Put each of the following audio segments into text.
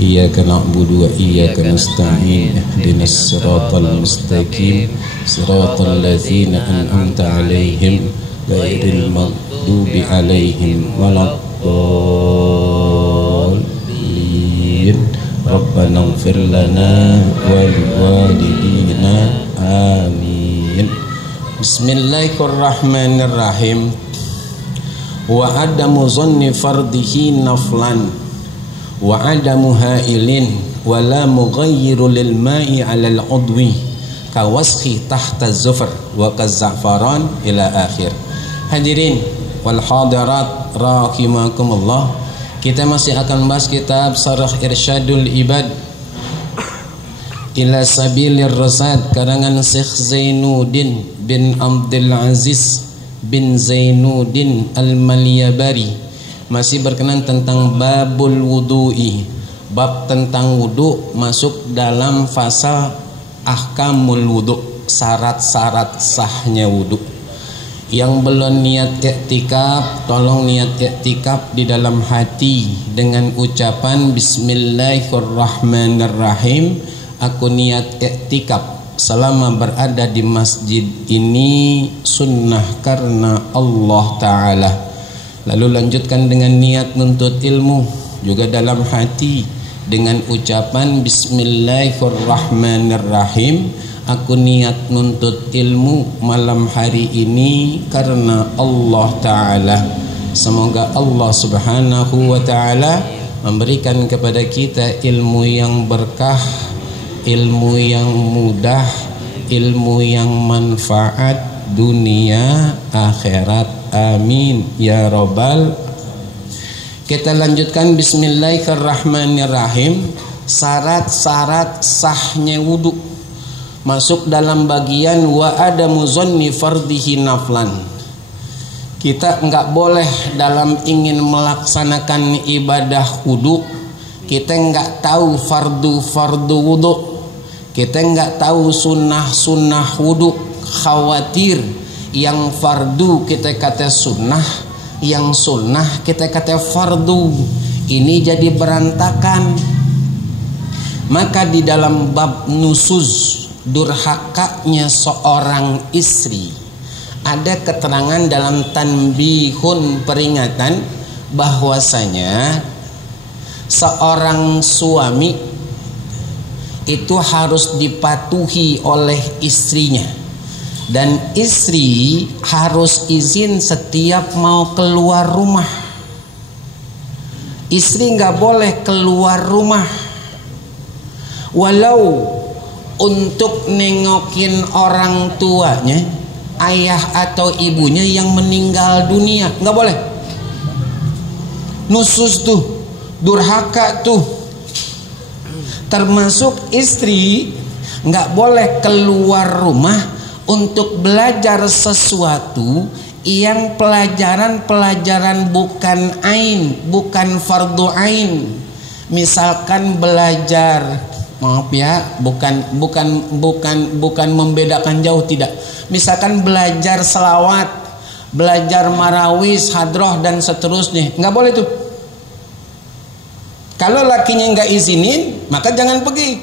Iyyaka na'budu wa iyyaka nasta'in ihdinas siratal mustaqim siratal ladzina an'amta 'alaihim ghairil maghdubi 'alaihim waladdallin. Rabbana ighfir lana wa liwalidina amin. Bismillahirrahmanirrahim. Wa adamu zanni fardihi naflan wa adamu hailin wa la mughayyiru lil ma'i 'ala al udwi ka wasqi tahta zufr wa kazzafaran ila akhir. Hadirin wal hadirat rahimakumullah, kita masih akan membahas kitab Syarah Irsyadul Ibad ila Sabilir Rasyad karangan Syekh Zainuddin bin Abdul Aziz bin Zainuddin Al-Malyabari. Masih berkenan tentang babul wudu'i, bab tentang wudu, masuk dalam fasal ahkamul wudu, syarat-syarat sahnya wudu. Yang belum niat i'tikaf, tolong niat i'tikaf di dalam hati dengan ucapan Bismillahirrahmanirrahim. Aku niat i'tikaf selama berada di masjid ini sunnah karena Allah Ta'ala. Lalu lanjutkan dengan niat nuntut ilmu juga dalam hati dengan ucapan Bismillahirrahmanirrahim. Aku niat nuntut ilmu malam hari ini karena Allah Ta'ala. Semoga Allah Subhanahu wa Ta'ala memberikan kepada kita ilmu yang berkah, ilmu yang mudah, ilmu yang manfaat dunia akhirat. Amin ya robbal. Kita lanjutkan Bismillahirrahmanirrahim. Syarat-syarat sahnya wudu masuk dalam bagian wa adamu zanni fardihi naflan. Kita enggak boleh dalam ingin melaksanakan ibadah wudu, kita enggak tahu fardu wudu, kita enggak tahu sunnah wudu, khawatir yang fardu kita kata sunnah, yang sunnah kita kata fardu. Ini jadi berantakan. Maka di dalam bab nusuz, durhakanya seorang istri, ada keterangan dalam tanbihun, peringatan bahwasanya seorang suami itu harus dipatuhi oleh istrinya. Dan istri harus izin setiap mau keluar rumah. Istri nggak boleh keluar rumah walau untuk nengokin orang tuanya, ayah atau ibunya yang meninggal dunia, nggak boleh. Nusus tuh, durhaka tuh. Termasuk istri nggak boleh keluar rumah untuk belajar sesuatu yang pelajaran bukan ain, bukan fardu ain. Misalkan belajar, maaf ya, bukan membedakan jauh, tidak. Misalkan belajar selawat, belajar marawis, hadroh dan seterusnya, nggak boleh tuh. Kalau lakinya nggak izinin, maka jangan pergi.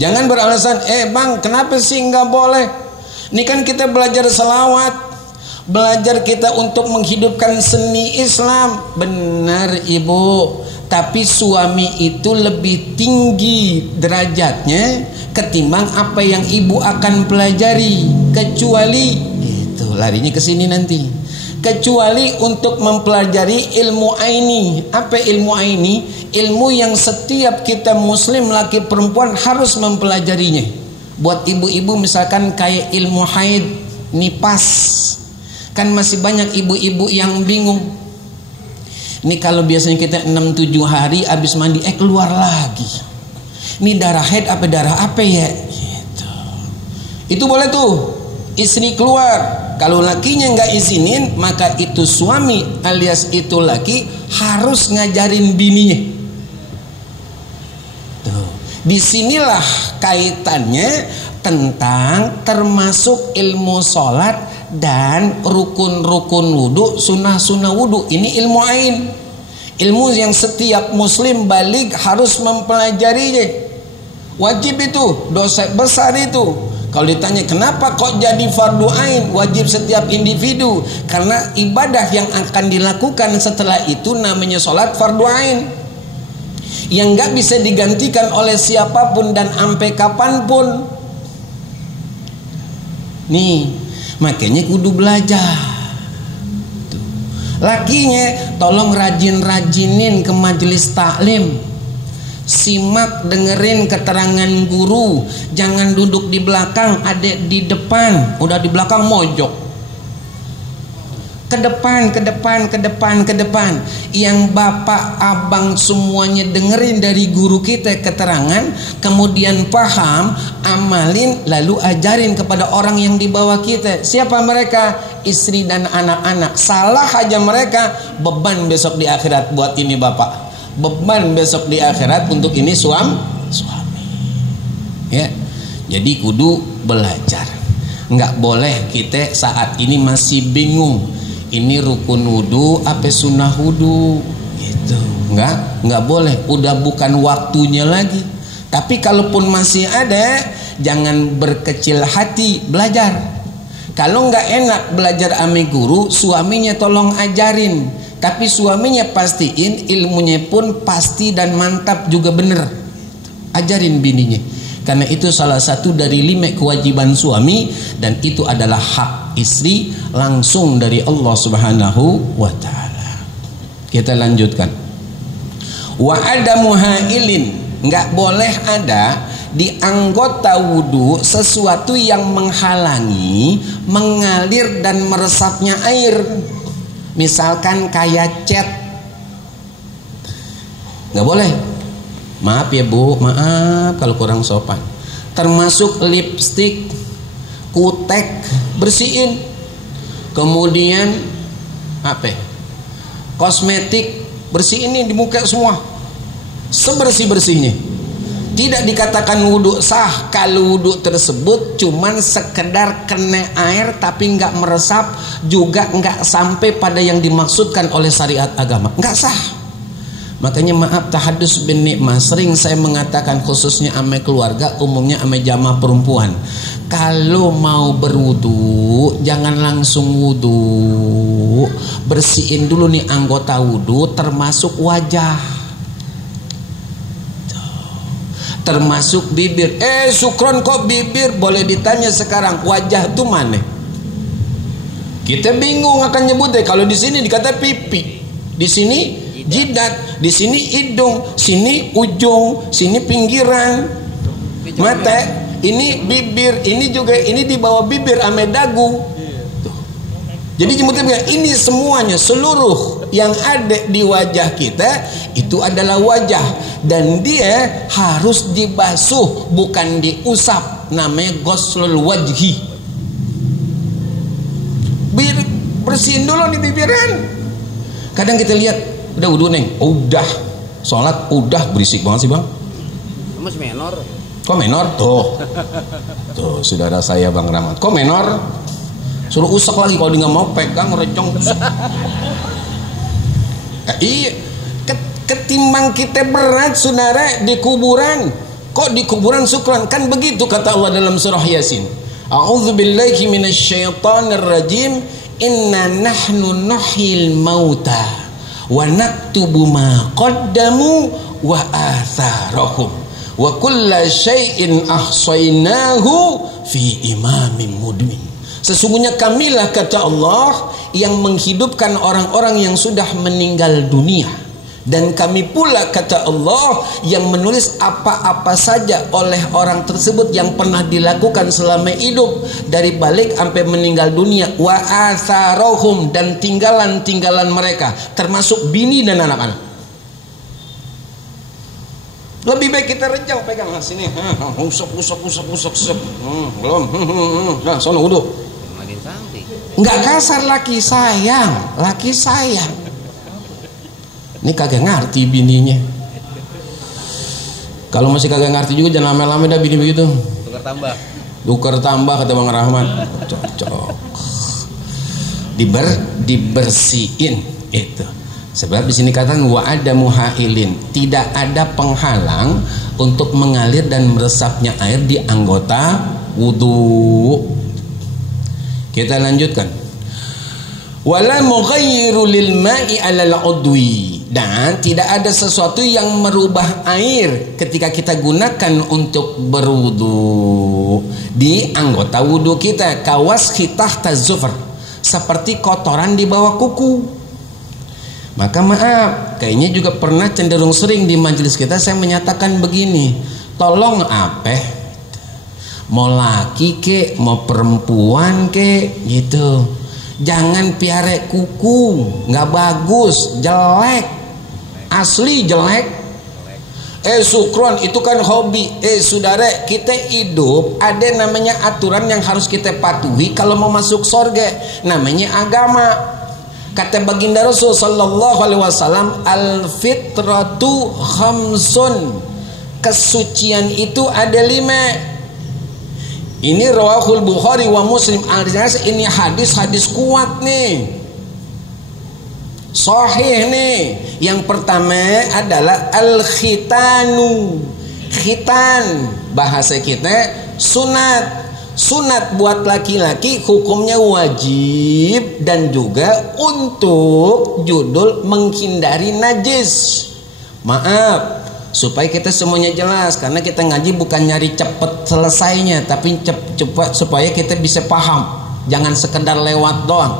Jangan beralasan, bang, kenapa sih nggak boleh? Ini kan kita belajar selawat, belajar kita untuk menghidupkan seni Islam. Benar ibu, tapi suami itu lebih tinggi derajatnya ketimbang apa yang ibu akan pelajari. Kecuali itu larinya ke sini nanti. Kecuali untuk mempelajari ilmu aini. Apa ilmu aini? Ilmu yang setiap kita muslim laki perempuan harus mempelajarinya. Buat ibu-ibu misalkan kayak ilmu haid, nipas, kan masih banyak ibu-ibu yang bingung. Ini kalau biasanya kita 6-7 hari habis mandi keluar lagi. Ini darah haid apa darah apa ya? Gitu. Itu boleh tuh istri keluar. Kalau lakinya nggak izinin, maka itu suami alias itu laki harus ngajarin bininya. Disinilah kaitannya tentang termasuk ilmu sholat dan rukun-rukun wudhu, sunnah-sunnah wudhu. Ini ilmu ain. Ilmu yang setiap muslim balik harus mempelajarinya. Wajib itu, dosa besar itu. Kalau ditanya kenapa kok jadi fardu ain, wajib setiap individu, karena ibadah yang akan dilakukan setelah itu namanya sholat fardu ain, yang nggak bisa digantikan oleh siapapun dan sampai kapanpun. Nih, makanya kudu belajar. Lakinya tolong rajin-rajinin ke majelis taklim. Simak dengerin keterangan guru. Jangan duduk di belakang, adek di depan. Udah di belakang mojok. Ke depan, ke depan, ke depan, ke depan. Yang bapak, abang semuanya dengerin dari guru kita keterangan, kemudian paham, amalin, lalu ajarin kepada orang yang di bawah kita. Siapa mereka? Istri dan anak-anak. Salah aja mereka, beban besok di akhirat buat ini bapak. Beban besok di akhirat untuk ini suami. Ya. Jadi kudu belajar. Nggak boleh kita saat ini masih bingung. Ini rukun wudu apa sunnah wudu gitu. Nggak boleh. Udah bukan waktunya lagi. Tapi kalaupun masih ada, jangan berkecil hati, belajar. Kalau nggak enak belajar ame guru, suaminya tolong ajarin. Tapi suaminya pastiin ilmunya pun pasti dan mantap juga bener. Ajarin bininya. Karena itu salah satu dari 5 kewajiban suami, dan itu adalah hak istri langsung dari Allah Subhanahu wa taala. Kita lanjutkan. Wa adamu hailin, enggak boleh ada di anggota wudu sesuatu yang menghalangi mengalir dan meresapnya air. Misalkan kayak cat, nggak boleh. Maaf ya bu, maaf kalau kurang sopan. Termasuk lipstik, kutek, bersihin. Kemudian apa? Kosmetik, bersihin ini di muka semua, sebersih-bersihnya. Tidak dikatakan wudhu sah kalau wudhu tersebut cuman sekedar kena air tapi nggak meresap, juga nggak sampai pada yang dimaksudkan oleh syariat agama, nggak sah. Makanya maaf tahadus bin nikmah, sering saya mengatakan khususnya ame keluarga, umumnya ame jamaah perempuan, kalau mau berwudu jangan langsung wudu, bersihin dulu nih anggota wudu termasuk wajah, termasuk bibir. Sukron kok bibir? Boleh ditanya sekarang, wajah itu mana? Kita bingung akan nyebutnya. Kalau di sini dikata pipi, di sini jidat, di sini hidung, sini ujung, sini pinggiran mata, ini bibir, ini juga, ini di bawah bibir ame dagu. Jadi nyebutnya ini semuanya, seluruh yang ada di wajah kita itu adalah wajah, dan dia harus dibasuh bukan diusap, namanya ghuslul wajhi. Bersihin dulu di bibiran. Kadang kita lihat udah wudu neng, udah sholat, udah berisik banget sih bang. Mas menor. Kok menor? Tuh saudara saya Bang Rahmat, kok menor? Suruh usap lagi kalau dia nggak mau pegang recong. Iya, ketimbang kita berat saudara di kuburan. Kok di kuburan sukron? Kan begitu kata Allah dalam surah Yasin. A'udzubillahi minasyaitonir rajim. Inna nahnu nuhyil mauta wa naktubu ma qaddamu wa atharahum wa kulla syai'in ahsaynahu fi imamin mubin. Sesungguhnya kamilah kata Allah yang menghidupkan orang-orang yang sudah meninggal dunia, dan kami pula kata Allah yang menulis apa-apa saja oleh orang tersebut yang pernah dilakukan selama hidup, dari balik sampai meninggal dunia, wa atharohum, dan tinggalan-tinggalan mereka termasuk bini dan anak-anak. Lebih baik kita rejang, pegang sini, usap, belum, nah sono wudu. Nggak kasar, laki sayang. Ini kagak ngerti bininya. Kalau masih kagak ngerti juga jangan lama-lama dah bini begitu. Tukar tambah kata Bang Rahmat. Cocok. Dibersihin itu. Sebab di sini katakan wa ada muhailin, tidak ada penghalang untuk mengalir dan meresapnya air di anggota wudu. Kita lanjutkan. Wala mughayyiru lil ma'i 'alal 'udwi, dan tidak ada sesuatu yang merubah air ketika kita gunakan untuk berwudu di anggota wudu kita. Kawas khitah tazufr, seperti kotoran di bawah kuku. Maka maaf, kayaknya juga pernah cenderung sering di majelis kita saya menyatakan begini, tolong mau laki ke, mau perempuan ke, gitu, jangan piare kuku, nggak bagus, jelek, asli jelek. Sukron itu kan hobi. Saudara, kita hidup ada namanya aturan yang harus kita patuhi kalau mau masuk surga, namanya agama. Kata baginda Rasul sallallahu alaihi wasallam, al fitratu khamsun, kesucian itu ada 5. Ini rawahul Bukhari wa Muslim. Ini hadis kuat nih, sahih nih. Yang pertama adalah al khitanu, khitan bahasa kita sunat. Sunat buat laki-laki hukumnya wajib dan juga untuk judul menghindari najis. Maaf, supaya kita semuanya jelas, karena kita ngaji bukan nyari cepet selesainya, tapi cepat supaya kita bisa paham, jangan sekedar lewat doang.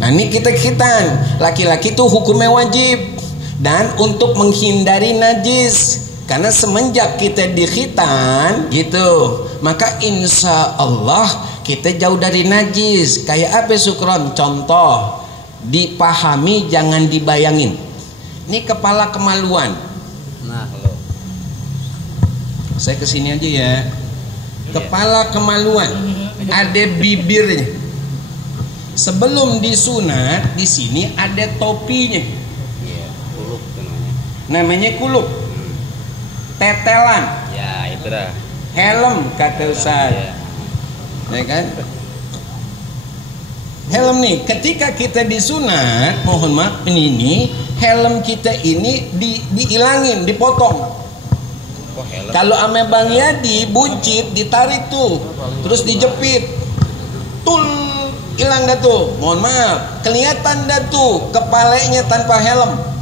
Nah ini kita khitan, laki-laki itu hukumnya wajib dan untuk menghindari najis. Karena semenjak kita dikhitan gitu, maka insya Allah kita jauh dari najis. Kayak apa Sukron? Contoh, dipahami jangan dibayangin. Ini kepala kemaluan. Nah, lo. Saya kesini aja ya. Kepala kemaluan, ada bibirnya. Sebelum disunat, di sini ada topinya. Kuluk namanya kuluk. Tetelan, ya itu dah. Helm kata Ustaz, ya kan? Helm nih, ketika kita disunat, mohon maaf ini helm kita ini dihilangin, dipotong. Kalau ame Bang Yadi buncit, ditarik tuh, terus dijepit, tul, hilang dah tuh. Mohon maaf, kelihatan dah tuh kepalanya tanpa helm.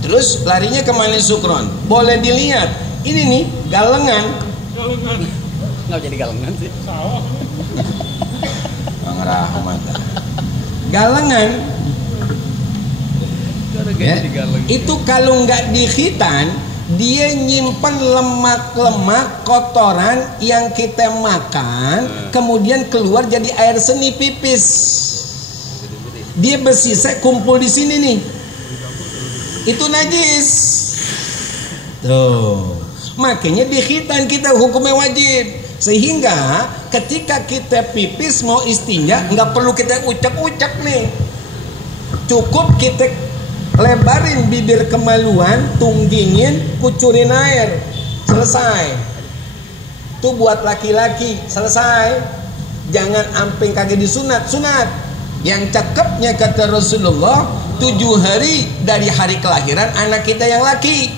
Terus larinya kemana Sukron? Boleh dilihat. Ini nih galengan. Nggak jadi galengan sih. Bang Rahmat. Galengan. Ya. Itu kalau nggak dikhitan, dia nyimpan lemak-lemak kotoran yang kita makan, kemudian keluar jadi air seni pipis. Dia bersisa kumpul di sini nih. Itu najis. Tuh. Makanya dikhitan kita hukumnya wajib. Sehingga ketika kita pipis mau istinja, nggak perlu kita ucap-ucap nih. Cukup kita lebarin bibir kemaluan, tunggingin, kucurin air. Selesai. Itu buat laki-laki, selesai. Jangan amping kagak disunat, sunat. Yang cakepnya kata Rasulullah, 7 hari dari hari kelahiran anak kita yang laki.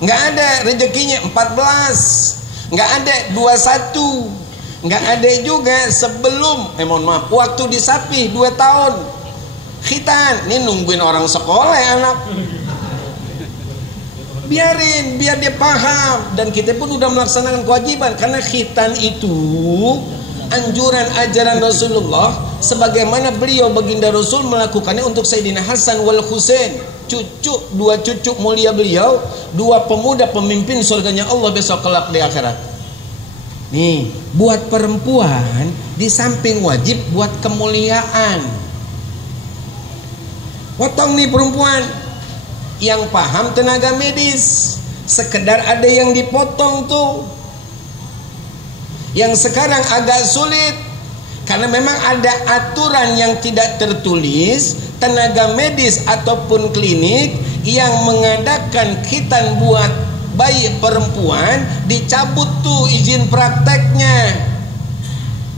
Nggak ada rezekinya 14, nggak ada 21, nggak ada juga sebelum mohon maaf waktu disapih 2 tahun khitan. Ini nungguin orang sekolah anak, biarin biar dia paham. Dan kita pun udah melaksanakan kewajiban, karena khitan itu anjuran ajaran Rasulullah, sebagaimana beliau baginda Rasul melakukannya untuk Sayyidina Hasan wal Husain, dua cucu mulia beliau, 2 pemuda pemimpin surganya Allah besok kelak di akhirat. Nih, buat perempuan di samping wajib buat kemuliaan. Potong nih perempuan yang paham tenaga medis, sekedar ada yang dipotong tuh. Yang sekarang agak sulit karena memang ada aturan yang tidak tertulis, tenaga medis ataupun klinik yang mengadakan khitan buat bayi perempuan dicabut tuh izin prakteknya.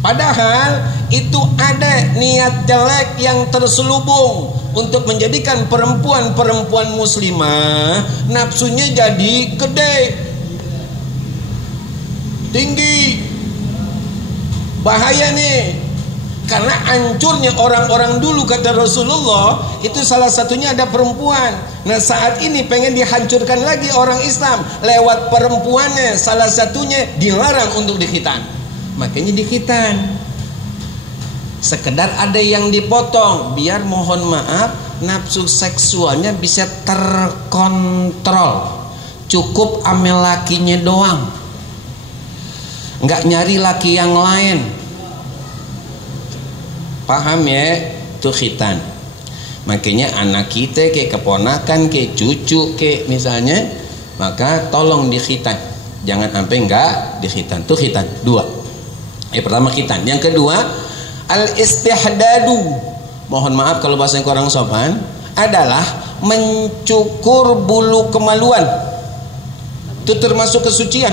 Padahal itu ada niat jelek yang terselubung. untuk menjadikan perempuan-perempuan muslimah nafsunya jadi gede, tinggi. Bahaya nih. Karena hancurnya orang-orang dulu kata Rasulullah, itu salah satunya ada perempuan. Nah saat ini pengen dihancurkan lagi orang Islam lewat perempuannya. Salah satunya dilarang untuk dikhitan. Makanya dikhitan. Sekedar ada yang dipotong biar mohon maaf nafsu seksualnya bisa terkontrol. Cukup ame lakinya doang, nggak nyari laki yang lain. Paham ya? Itu khitan. Makanya anak kita kayak keponakan, kayak cucu, kayak misalnya, maka tolong dikhitan. Jangan sampai enggak dikhitan. Itu khitan. Dua. Pertama khitan. Yang kedua, al-istihdadu. Mohon maaf kalau bahasa yang kurang sopan, adalah mencukur bulu kemaluan. Itu termasuk kesucian.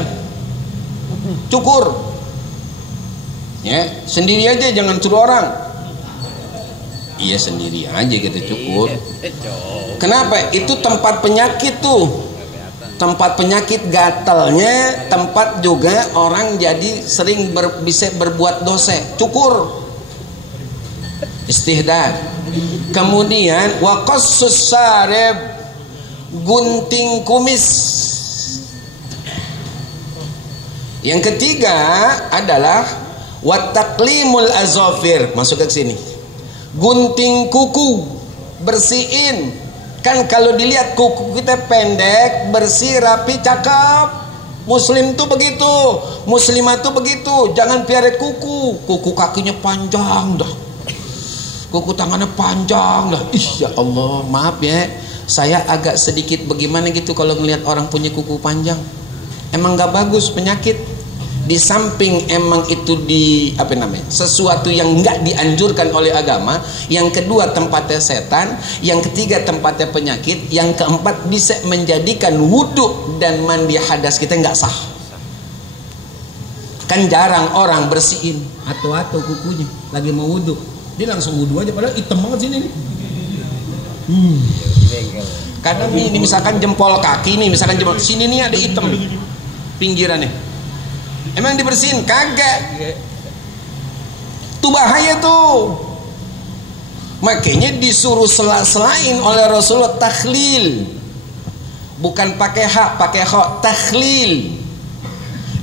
Cukur. Ya, sendiri aja, jangan suruh orang. Iya sendiri aja kita cukur. Kenapa? Itu tempat penyakit tuh. Tempat penyakit gatalnya, tempat juga orang jadi sering bisa berbuat dosa. Cukur. Istihdad. Kemudian waqassus sarib, gunting kumis. Yang ketiga adalah wattaqlimul azafir. Masuk ke sini. Gunting kuku, bersihin. Kan kalau dilihat kuku kita pendek, bersih, rapi, cakep. Muslim tuh begitu, muslimah tuh begitu. Jangan piara kuku. Kuku kakinya panjang dah, kuku tangannya panjang dah. Ih ya Allah, maaf ya, saya agak sedikit bagaimana gitu kalau ngelihat orang punya kuku panjang. Emang gak bagus, penyakit. Di samping emang itu sesuatu yang nggak dianjurkan oleh agama. Yang kedua tempatnya setan. Yang ketiga tempatnya penyakit. Yang keempat bisa menjadikan wudhu dan mandi hadas kita nggak sah. Kan jarang orang bersihin atau kukunya lagi mau wudhu, dia langsung wudhu aja padahal hitam banget sini nih. Karena ini misalkan jempol kaki nih, misalkan jempol sini nih ada hitam pinggirannya. Emang dibersihin? Kagak. Itu bahaya tuh. Makanya disuruh selain oleh Rasulullah takhlil. Bukan pakai hak, pakai kha, takhlil.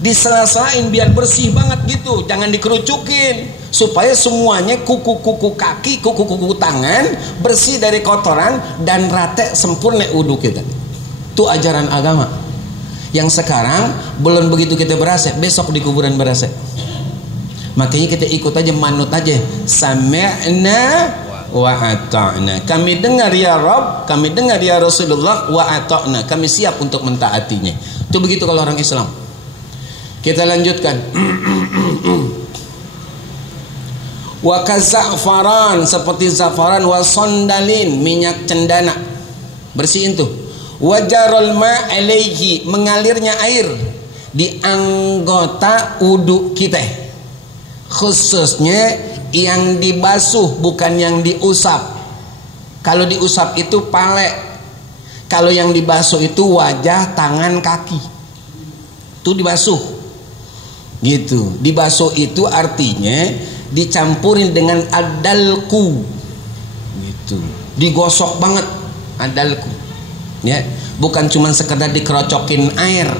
Disela-selain biar bersih banget gitu. Jangan dikerucukin. Supaya semuanya kuku-kuku kaki, kuku-kuku tangan bersih dari kotoran dan rata sempurna wudu kita. Itu ajaran agama. Yang sekarang belum begitu kita berasa, besok di kuburan berasa. Makanya kita ikut aja, manut aja. Sami'na wa ata'na. Kami dengar ya Rabb, kami dengar ya Rasulullah, wa ata'na. Kami siap untuk mentaatinya. Itu begitu kalau orang Islam. Kita lanjutkan. Wa kaza'faran, seperti zafaran, wa sondalin, minyak cendana. Bersihin tuh. Wajarul ma alaihi, mengalirnya air di anggota wudu kita, khususnya yang dibasuh bukan yang diusap. Kalau diusap itu pale, kalau yang dibasuh itu wajah, tangan, kaki. Itu dibasuh gitu. Dibasuh itu artinya dicampurin dengan adalku gitu, digosok banget adalku. Ya, bukan cuma sekedar dikerocokin air.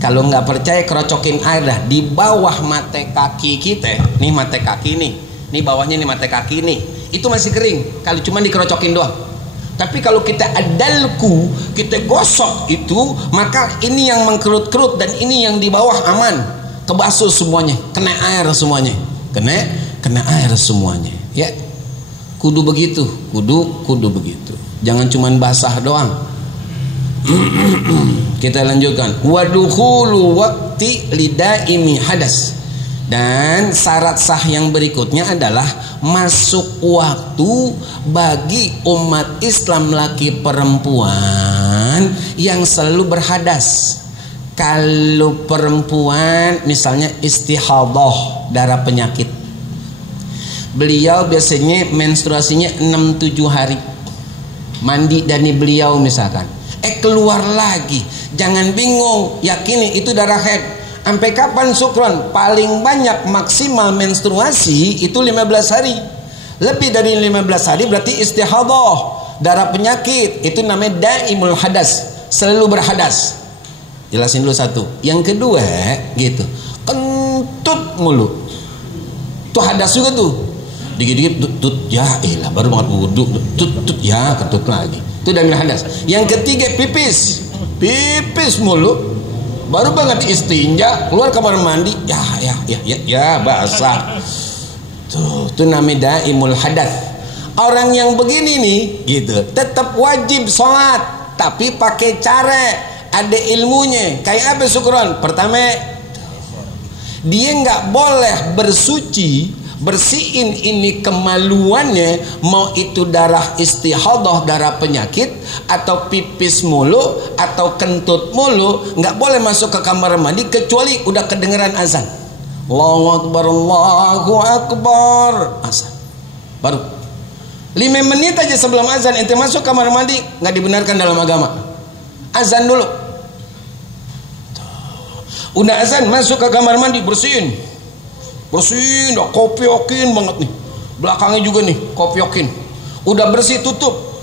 Kalau nggak percaya kerocokin air dah di bawah mata kaki kita. Nih mata kaki nih bawahnya nih mata kaki nih. Itu masih kering kalau cuma dikerocokin doang. Tapi kalau kita adalku, kita gosok itu, maka ini yang mengkerut-kerut dan ini yang di bawah aman. Kebasuh semuanya, kena air semuanya. Kena air semuanya. Ya. Kudu begitu, kudu begitu. Jangan cuman basah doang. Kita lanjutkan. Wadukhulu waqti lidaimi hadas. Dan syarat sah yang berikutnya adalah masuk waktu bagi umat Islam laki perempuan yang selalu berhadas. Kalau perempuan misalnya istihadah, darah penyakit. Beliau biasanya menstruasinya 6-7 hari. Mandi dari beliau misalkan. Keluar lagi. Jangan bingung, yakini itu darah haid. Sampai kapan Sukron? Paling banyak maksimal menstruasi itu 15 hari. Lebih dari 15 hari berarti istihadah, darah penyakit. Itu namanya daimul hadas, selalu berhadas. Jelasin dulu satu. Yang kedua gitu, kentut mulu. Tuh hadas juga tuh. Dikit-dikit tut ya elah baru banget wudhu tut ya kentut lagi. Itu daimul hadas. Yang ketiga pipis. Pipis mulu. Baru banget istinja, keluar kamar mandi, ya basah. Tuh namanya daimul hadas. Orang yang begini nih gitu tetap wajib sholat, tapi pakai cara, ada ilmunya. Kayak apa Sukron? Pertama, dia nggak boleh bersuci, bersihin ini kemaluannya, mau itu darah istihadah, darah penyakit, atau pipis mulu, atau kentut mulu, nggak boleh masuk ke kamar mandi kecuali udah kedengeran azan. Allahu Akbar, Allahu Akbar, azan. Baru 5 menit aja sebelum azan ente masuk kamar mandi, nggak dibenarkan dalam agama. Azan dulu. Udah azan masuk ke kamar mandi, bersihin, dah kopiokin banget nih. Belakangnya juga nih kopiokin. Udah bersih tutup.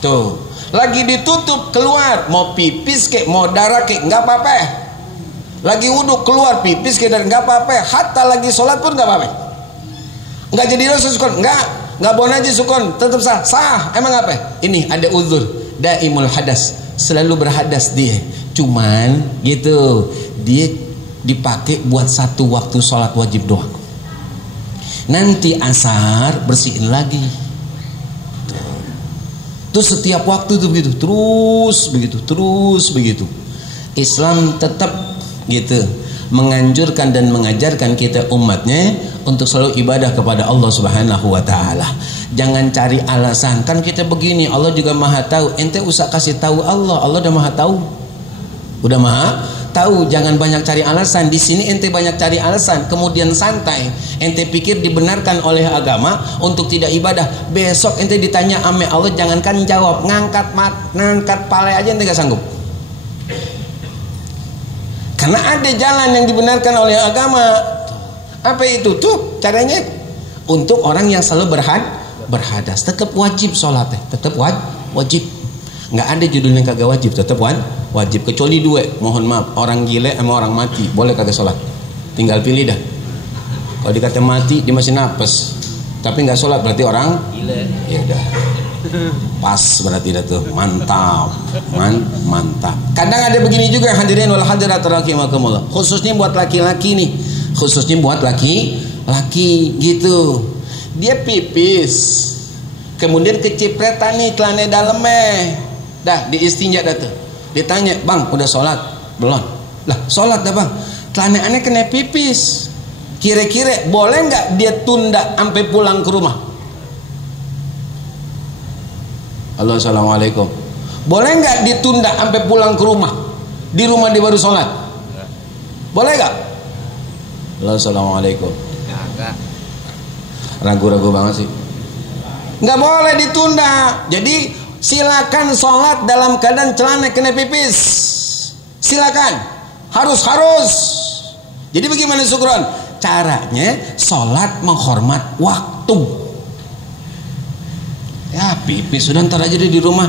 Tuh, lagi ditutup keluar, mau pipis kek, mau darah kek, nggak apa-apa. Lagi wudhu keluar pipis kek dan nggak apa-apa. Hatta lagi sholat pun nggak apa-apa. Nggak jadi dosa Sukron, nggak boleh aja Sukron, tetap sah. Emang apa? Ini ada uzur, daimul hadas, selalu berhadas dia. Cuman gitu, dia dipakai buat satu waktu sholat wajib doang. Nanti asar bersihin lagi. Tuh setiap waktu tuh begitu, terus begitu. Islam tetap gitu menganjurkan dan mengajarkan kita umatnya untuk selalu ibadah kepada Allah Subhanahu wa taala. Jangan cari alasan, kan kita begini, Allah juga Maha tahu. Ente usah kasih tahu Allah udah Maha tahu. Udah Maha tahu, jangan banyak cari alasan. Di sini ente banyak cari alasan, kemudian santai. Ente pikir dibenarkan oleh agama untuk tidak ibadah. Besok ente ditanya ame Allah, jangankan jawab, ngangkat pale aja ente gak sanggup. Karena ada jalan yang dibenarkan oleh agama. Apa itu? Tuh caranya untuk orang yang selalu berhadas. Tetap wajib sholatnya, tetap wajib. Nggak ada judulnya kagak wajib, tetap wajib. Kecuali dua, mohon maaf, orang gile sama orang mati boleh kagak sholat. Tinggal pilih dah. Kalau dikata mati dia masih napes, tapi nggak sholat berarti orang gile. Ya udah, pas berarti dah tuh, mantap. Kadang ada begini juga hadirin wal hadirat rahimakumullah. Khususnya buat laki-laki nih, laki-laki gitu. Dia pipis, kemudian kecipretan nih celana dalamnya. Dah diistinja dah tuh. Ditanya, "Bang, udah sholat?" "Belum." "Lah, sholat dah Bang. Celana aneh kena pipis. Kira-kira boleh nggak dia tunda sampai pulang ke rumah?" Halo, assalamualaikum. Boleh nggak ditunda sampai pulang ke rumah? Di rumah dia baru sholat. Boleh nggak? Halo, assalamualaikum. Enggak. Ragu-ragu banget sih. Nggak boleh ditunda. Jadi silakan sholat dalam keadaan celana kena pipis. Silakan. Harus. Jadi bagaimana Sukron? Caranya sholat menghormat waktu. Ya pipis sudah ntar aja deh di rumah.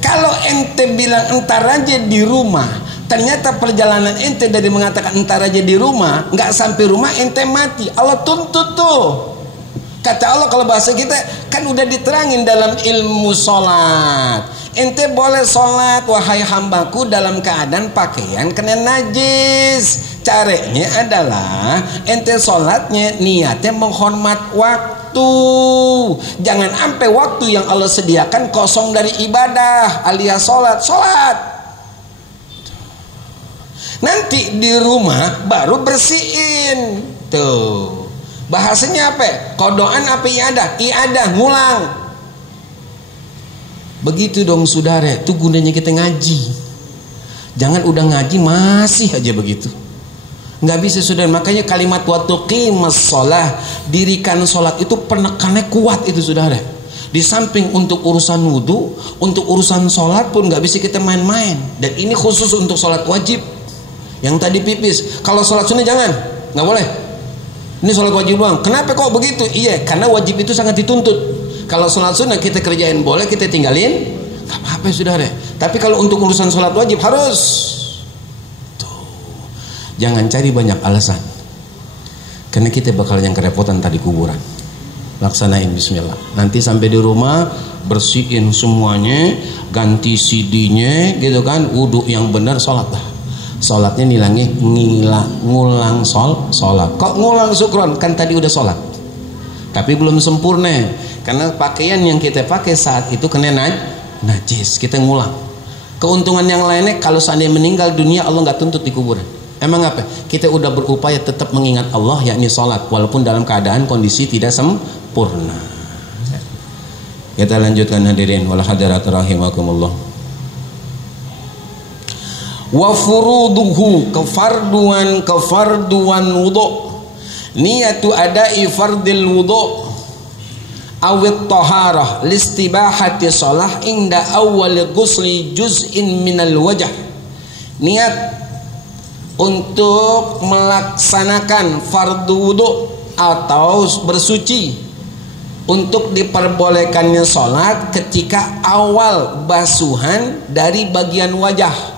Kalau ente bilang entar aja di rumah, ternyata perjalanan ente dari mengatakan entar aja di rumah, nggak sampai rumah ente mati. Allah tuntut tuh. Kata Allah kalau bahasa kita kan udah diterangin dalam ilmu sholat. Ente boleh sholat wahai hambaku dalam keadaan pakaian kena najis. Caranya adalah ente sholatnya niatnya menghormat waktu. Jangan sampai waktu yang Allah sediakan kosong dari ibadah alias sholat. Nanti di rumah baru bersihin tuh. Bahasanya apa? Kodoan apa iadah? Iadah, ngulang. Begitu dong saudara, itu gunanya kita ngaji. Jangan udah ngaji masih aja begitu. Nggak bisa sudah. Makanya kalimat waktu qimas sholah, dirikan sholat itu penekannya kuat itu saudara. Di samping untuk urusan wudhu, untuk urusan sholat pun nggak bisa kita main-main. Dan ini khusus untuk sholat wajib. Yang tadi pipis, kalau sholat sunnah jangan, nggak boleh. Ini sholat wajib doang. Kenapa kok begitu? Iya, karena wajib itu sangat dituntut. Kalau sholat sunnah kita kerjain boleh, kita tinggalin nggak apa-apa saudara. Tapi kalau untuk urusan sholat wajib harus. Tuh. Jangan cari banyak alasan. Karena kita bakal yang kerepotan tadi kuburan. Laksanain bismillah. Nanti sampai di rumah bersihin semuanya, ganti CD-nya gitu kan, wudhu yang benar, sholat dah. Sholatnya nilangnya ngulang sholat. Kok ngulang syukron? Kan tadi udah sholat. Tapi belum sempurna. Karena pakaian yang kita pakai saat itu kena najis, kita ngulang. Keuntungan yang lainnya, kalau seandainya meninggal dunia, Allah nggak tuntut di kuburan. Emang apa? Kita udah berupaya tetap mengingat Allah, yakni sholat, walaupun dalam keadaan kondisi tidak sempurna. Kita lanjutkan hadirin wal hadirat rahimakumullah. Wa furuduhu, kefarduan wudu, niyatu adai fardil wudu awit taharah listibahati shalah inda awal ghusli juz'in minal wajah. Niat untuk melaksanakan fardu wudu atau bersuci untuk diperbolehkannya sholat ketika awal basuhan dari bagian wajah.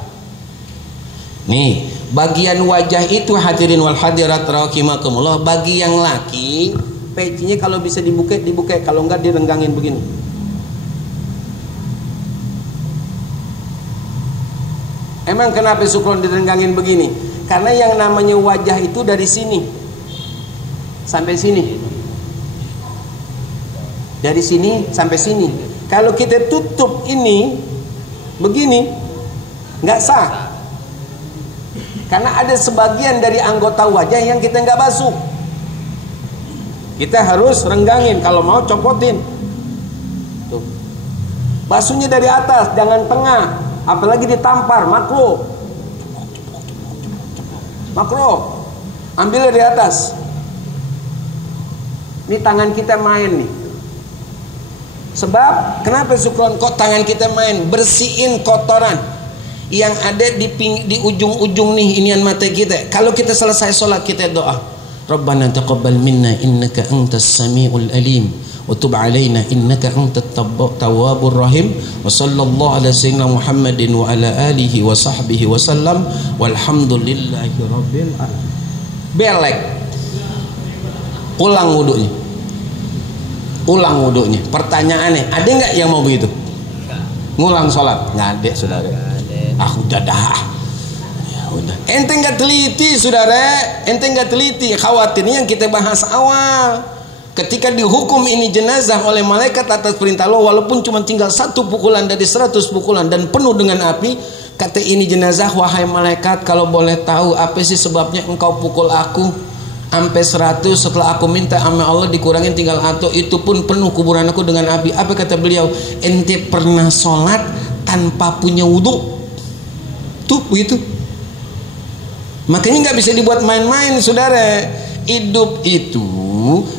Nih, bagian wajah itu hadirin wal hadirat rahimakumullah, bagi yang laki pecinya kalau bisa dibuka, kalau enggak direnggangin begini. Emang kenapa syukron direnggangin begini? Karena yang namanya wajah itu dari sini sampai sini, dari sini sampai sini. Kalau kita tutup ini begini, nggak sah. Karena ada sebagian dari anggota wajah yang kita nggak basuh. Kita harus renggangin, kalau mau copotin. Tuh. Basuhnya dari atas, jangan tengah. Apalagi ditampar, makruh. Ambil dari atas. Ini tangan kita main nih. Sebab kenapa syukron kok tangan kita main? Bersihin kotoran yang ada di ujung-ujung nih inian mata kita. Kalau kita selesai sholat kita doa, Rabbana taqabbal minna innaka antas samiul alim wa tub alaina innaka antat tawwabur rahim wa sallallahu ala sayyidina Muhammadin wa ala alihi wa sahbihi wa sallam walhamdulillahi rabbil alamin. Belek, ulang wudunya. Pertanyaannya, ada nggak yang mau begitu? Ngulang sholat? Nggak ada saudara. Udah dah. Ya udah. Ente nggak teliti saudara, Khawatirnya yang kita bahas awal. Ketika dihukum ini jenazah oleh malaikat atas perintah Allah, walaupun cuma tinggal 1 pukulan dari 100 pukulan dan penuh dengan api, kata ini jenazah, wahai malaikat, kalau boleh tahu apa sih sebabnya engkau pukul aku sampai 100, setelah aku minta sama Allah dikurangin tinggal atau itu pun penuh kuburan aku dengan api. Apa kata beliau? Ente pernah sholat tanpa punya wudhu? Tuh begitu. Makanya nggak bisa dibuat main-main saudara. Hidup itu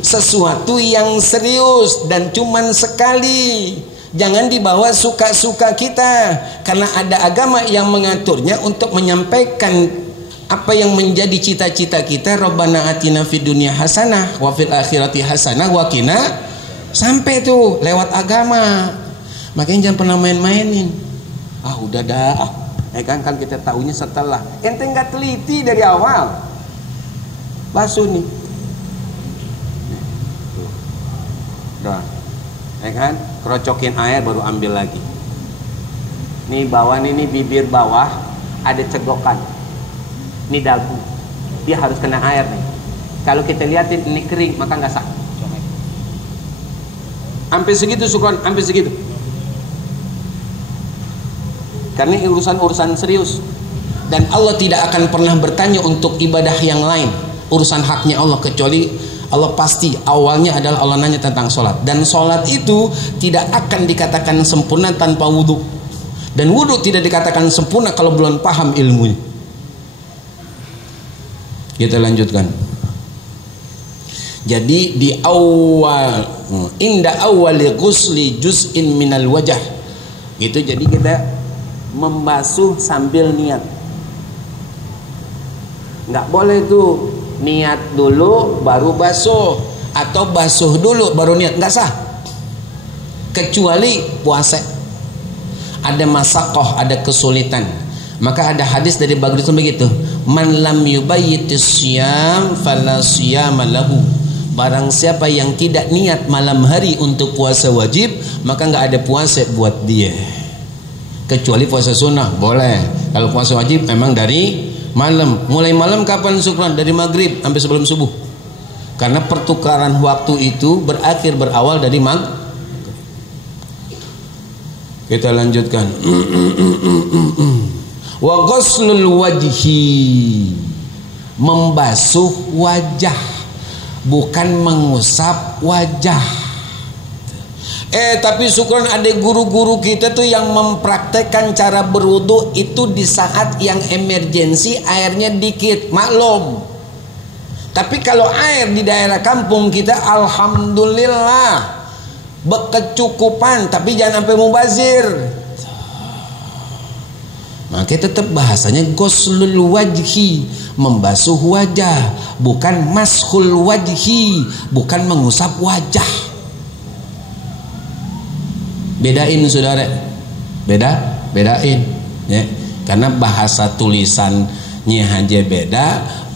sesuatu yang serius dan cuman sekali. Jangan dibawa suka-suka kita, karena ada agama yang mengaturnya untuk menyampaikan apa yang menjadi cita-cita kita. Rabbana atina fid dunya hasanah wa fil akhirati hasanah wa qina, sampai tuh lewat agama. Makanya jangan pernah main-mainin. Udah dah. Kan kita tahunya setelah. Ente nggak teliti dari awal. Basuh nih. Udah. Kan? Kerocokin air baru ambil lagi. Nih bawah nih bibir bawah ada cegokan. Ini dagu. Dia harus kena air nih. Kalau kita lihatin ini kering, maka nggak sah. Sampai segitu syukron, sampai segitu. Karena urusan serius. Dan Allah tidak akan pernah bertanya untuk ibadah yang lain, urusan haknya Allah, kecuali Allah pasti awalnya adalah Allah nanya tentang sholat. Dan sholat itu tidak akan dikatakan sempurna tanpa wudhu. Dan wudhu tidak dikatakan sempurna kalau belum paham ilmunya. Kita lanjutkan. Jadi di awal, inda awali ghusli juz'in minal wajah. Itu jadi kita membasuh sambil niat. Nggak boleh tuh niat dulu baru basuh, atau basuh dulu baru niat, nggak sah. Kecuali puasa ada masaqah, ada kesulitan. Maka ada hadis dari Baghdad begitu, man lam yubayyitis siyam fala siyama lahu. Barang siapa yang tidak niat malam hari untuk puasa wajib, maka nggak ada puasa buat dia. Kecuali puasa sunnah boleh. Kalau puasa wajib memang dari malam. Mulai malam kapan syukran? Dari maghrib sampai sebelum subuh. Karena pertukaran waktu itu berawal dari maghrib. Kita lanjutkan. Wa ghuslul wajhi, membasuh wajah, bukan mengusap wajah. Tapi syukuran ada guru-guru kita tuh yang mempraktekkan cara berwudu itu di saat yang emergensi, airnya dikit, maklum. Tapi kalau air di daerah kampung kita alhamdulillah berkecukupan, tapi jangan sampai mubazir. Maka tetap bahasanya ghuslul wajhi, membasuh wajah, bukan mashul wajhi, bukan mengusap wajah. Bedain saudara, bedain ya. Karena bahasa tulisannya aja beda,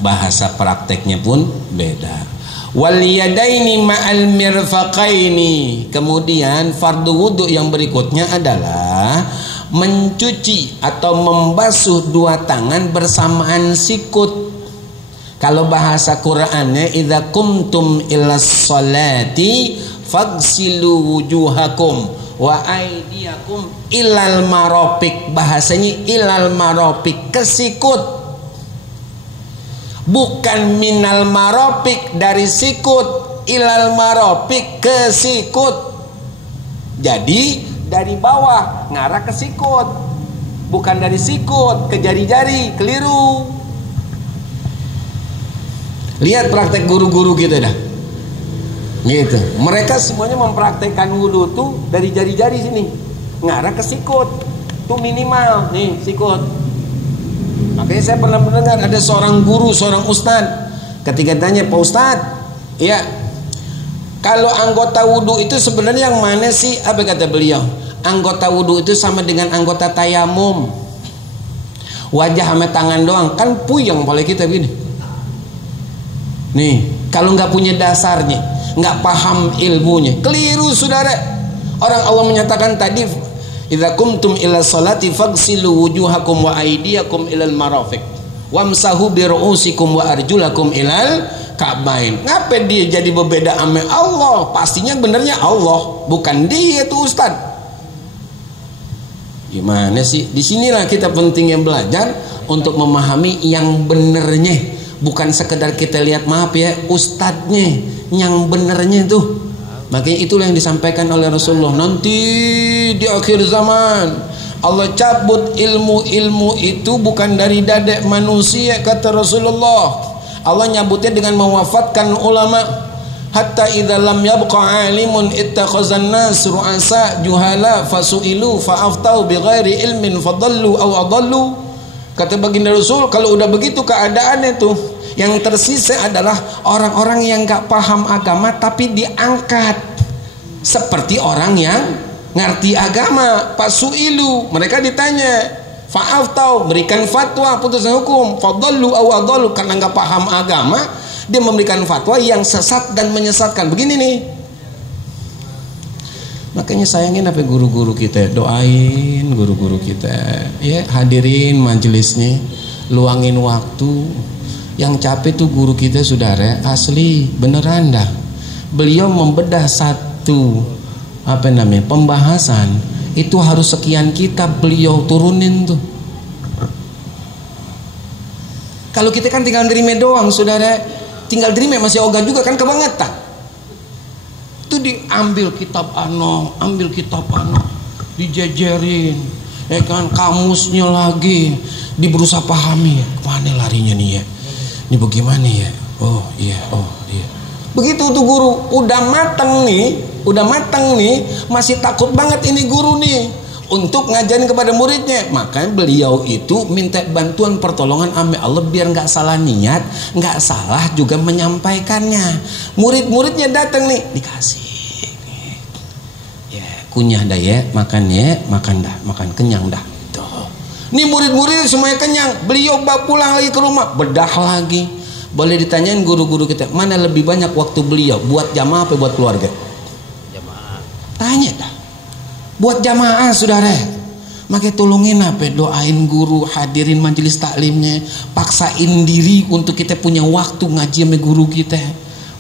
bahasa prakteknya pun beda. Wal yadaini ma'al mirfaqaini. Kemudian fardu wudu yang berikutnya adalah mencuci atau membasuh dua tangan bersamaan sikut. Kalau bahasa Qur'annya idza kumtum ilas salati faghsilu wujuhakum wa aydiyakum ilal marafiq. Bahasanya ilal marafiq, ke sikut, bukan minal marafiq, dari sikut, ilal marafiq, ke sikut. Jadi dari bawah ngarah ke sikut, bukan dari sikut ke jari-jari, keliru. Lihat praktek guru-guru kita dah, gitu. Mereka semuanya mempraktekkan wudu tuh dari jari-jari sini ngarah ke sikut, tuh minimal nih sikut. Makanya saya pernah mendengar ada seorang guru, seorang ustad, ketika tanya, Pak Ustad, ya kalau anggota wudu itu sebenarnya yang mana sih? Apa kata beliau? Anggota wudu itu sama dengan anggota tayamum. Wajah sama tangan doang, kan puyeng oleh kita gini. Nih, kalau nggak punya dasarnya, nggak paham ilmunya, keliru saudara. Orang Allah menyatakan tadi, idza kumtum ila salati faghsilu wujuhakum wa aydiyakum ilal marafiq wamsahu bi ru'usikum wa arjulakum ilal ka'bain. Ngapa dia jadi berbeda sama Allah? Pastinya benernya Allah, bukan dia tuh ustad. Gimana sih? Disinilah kita pentingnya belajar untuk memahami yang benernya, bukan sekedar kita lihat, maaf ya, ustadznya yang benernya tuh. Makanya itulah yang disampaikan oleh Rasulullah. Nanti di akhir zaman Allah cabut ilmu-ilmu itu bukan dari dada manusia, kata Rasulullah. Allah nyabutnya dengan mewafatkan ulama. Hatta idza lam yabqa alimun ittakhazan nas ru'asa juhala fasu'ilu fa'aftau bighairi ilmin fadallu aw adallu. Kata baginda Rasul, kalau udah begitu keadaannya tuh, yang tersisa adalah orang-orang yang gak paham agama tapi diangkat seperti orang yang ngerti agama. Fasu'ilu, mereka ditanya, fa'aftau, berikan fatwa, putusan hukum, fadallu aw adallu, karena gak paham agama dia memberikan fatwa yang sesat dan menyesatkan. Begini nih, makanya sayangin apa guru-guru kita, doain guru-guru kita ya, hadirin majelisnya, luangin waktu. Yang capek tuh guru kita saudara, asli beneran dah. Beliau membedah satu pembahasan itu harus sekian kitab beliau turunin tuh. Kalau kita kan tinggal nerima doang saudara, tinggal terima masih ogah juga kan, kebangetan. Itu diambil kitab ano, ambil kitab ano, dijejerin, ya kan, kamusnya lagi, berusaha pahami, kemana larinya nih ya. Ini bagaimana ya? Oh iya. Begitu tuh guru udah matang nih, masih takut banget ini guru nih untuk ngajarin kepada muridnya. Makanya beliau itu minta bantuan pertolongan sama Allah biar nggak salah niat, nggak salah juga menyampaikannya. Murid-muridnya datang nih, dikasih. Ya, kunyah dah ya, makan dah, makan kenyang dah. Tuh. Nih murid-murid semuanya kenyang. Beliau pulang lagi ke rumah, bedah lagi. Boleh ditanyain guru-guru kita, mana lebih banyak waktu beliau buat jamaah apa buat keluarga? Jamaah. Tanya dah. Buat jamaah saudara. Makanya tolongin apa, doain guru, hadirin majelis taklimnya, paksain diri untuk kita punya waktu ngaji sama guru kita.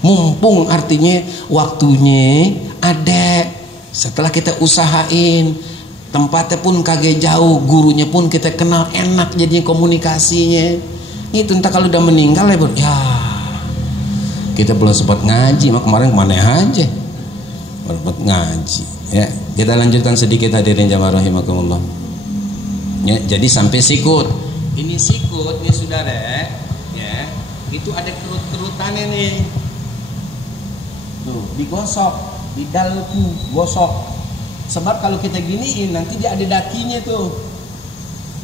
Mumpung artinya waktunya ada. Setelah kita usahain, tempatnya pun kagak jauh, gurunya pun kita kenal, enak jadinya komunikasinya. Itu entah kalau udah meninggal ya kita belum sempat ngaji. Kemarin kemana aja sempat ngaji ya. Kita lanjutkan sedikit hadirin jamaah rahimakumullah ya. Jadi sampai sikut, ini sikut nih saudara ya, itu ada kerut-kerutannya nih tuh, digosok di dalku, gosok. Sebab kalau kita giniin nanti dia ada dakinya tuh,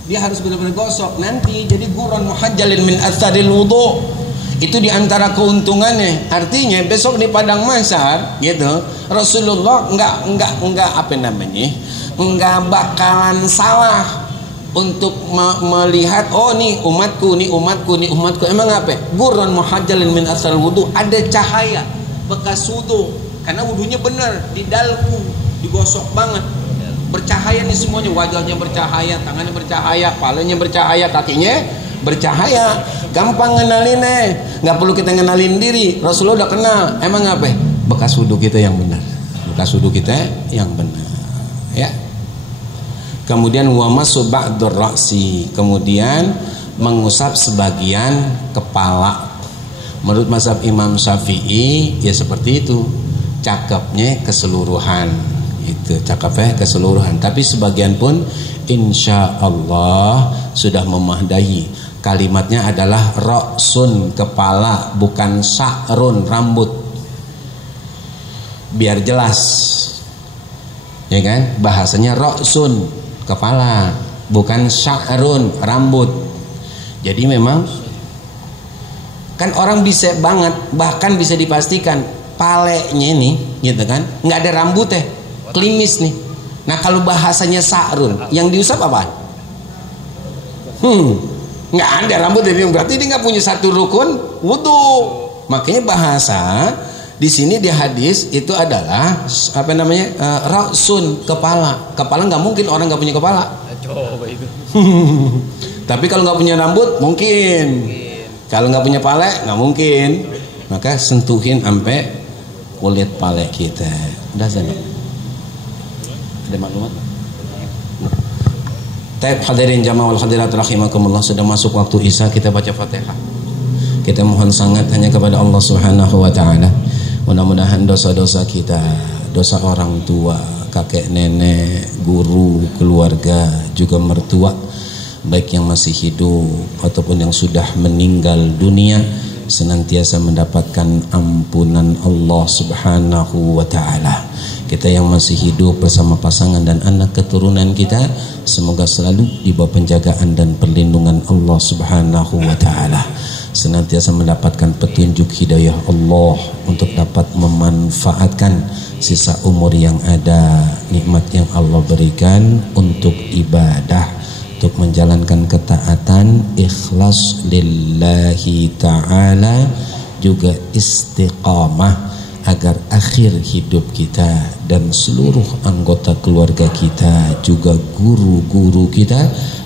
dia harus benar-benar gosok nanti jadi guron muhajjalin min atharil wudu. Itu diantara keuntungannya. Artinya besok di padang mahsyar gitu, Rasulullah enggak apa namanya, enggak bakalan salah untuk melihat oh nih umatku. Emang apa? Guron muhajjalin min atharil wudu, ada cahaya bekas wudu karena wudunya benar di dalku, digosok banget. Bercahaya nih semuanya, wajahnya bercahaya, tangannya bercahaya, palanya bercahaya, kakinya bercahaya. Gampang ngenalinnya, nggak perlu kita ngenalin diri. Rasulullah udah kenal. Emang apa? Bekas wudhu kita yang benar. Ya. Kemudian wa masu ba'dur ra'si, kemudian mengusap sebagian kepala. Menurut mazhab Imam Syafi'i ya seperti itu. Cakepnya keseluruhan. Itu cakapnya keseluruhan, tapi sebagian pun insya Allah sudah memadai. Kalimatnya adalah ra'sun, kepala, bukan sa'run, rambut, biar jelas ya kan. Bahasanya ra'sun, kepala, bukan sa'run, rambut. Jadi memang kan orang bisa banget, bahkan bisa dipastikan palenya nih gitu kan nggak ada rambutnya, klimis nih. Nah kalau bahasanya sa'run, yang diusap apaan? Nggak ada rambut, berarti dia nggak punya satu rukun wudu. Makanya bahasa di sini di hadis itu adalah apa namanya, ra'sun, kepala. Kepala nggak mungkin orang nggak punya kepala. Coba itu. Tapi kalau nggak punya rambut mungkin. Kalau nggak punya pale nggak mungkin. Maka sentuhin sampai kulit pale kita. Udah sana. Ada maklumat? Taib hadirin jamaah wal hadirat rahimakumullah, sudah masuk waktu Isya, kita baca Fatihah. Kita mohon sangat hanya kepada Allah Subhanahu wa taala. Mudah-mudahan dosa-dosa kita, dosa orang tua, kakek nenek, guru, keluarga, juga mertua, baik yang masih hidup ataupun yang sudah meninggal dunia, senantiasa mendapatkan ampunan Allah Subhanahu wa taala. Kita yang masih hidup bersama pasangan dan anak keturunan kita, semoga selalu di bawah penjagaan dan perlindungan Allah Subhanahu wa taala. Senantiasa mendapatkan petunjuk hidayah Allah untuk dapat memanfaatkan sisa umur yang ada, nikmat yang Allah berikan untuk ibadah, untuk menjalankan ketaatan, ikhlas lillahi ta'ala, juga istiqamah, agar akhir hidup kita dan seluruh anggota keluarga kita, juga guru-guru kita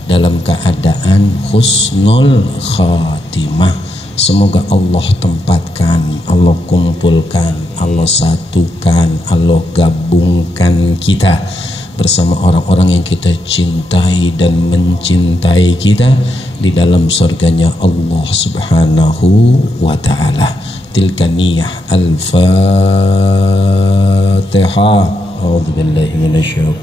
dalam keadaan husnul khatimah. Semoga Allah tempatkan, Allah kumpulkan, Allah satukan, Allah gabungkan kita bersama orang-orang yang kita cintai dan mencintai kita di dalam surganya Allah Subhanahu wa ta'ala. Tilka niyah. Al-Fatihah. A'udzu billahi minasyaitonir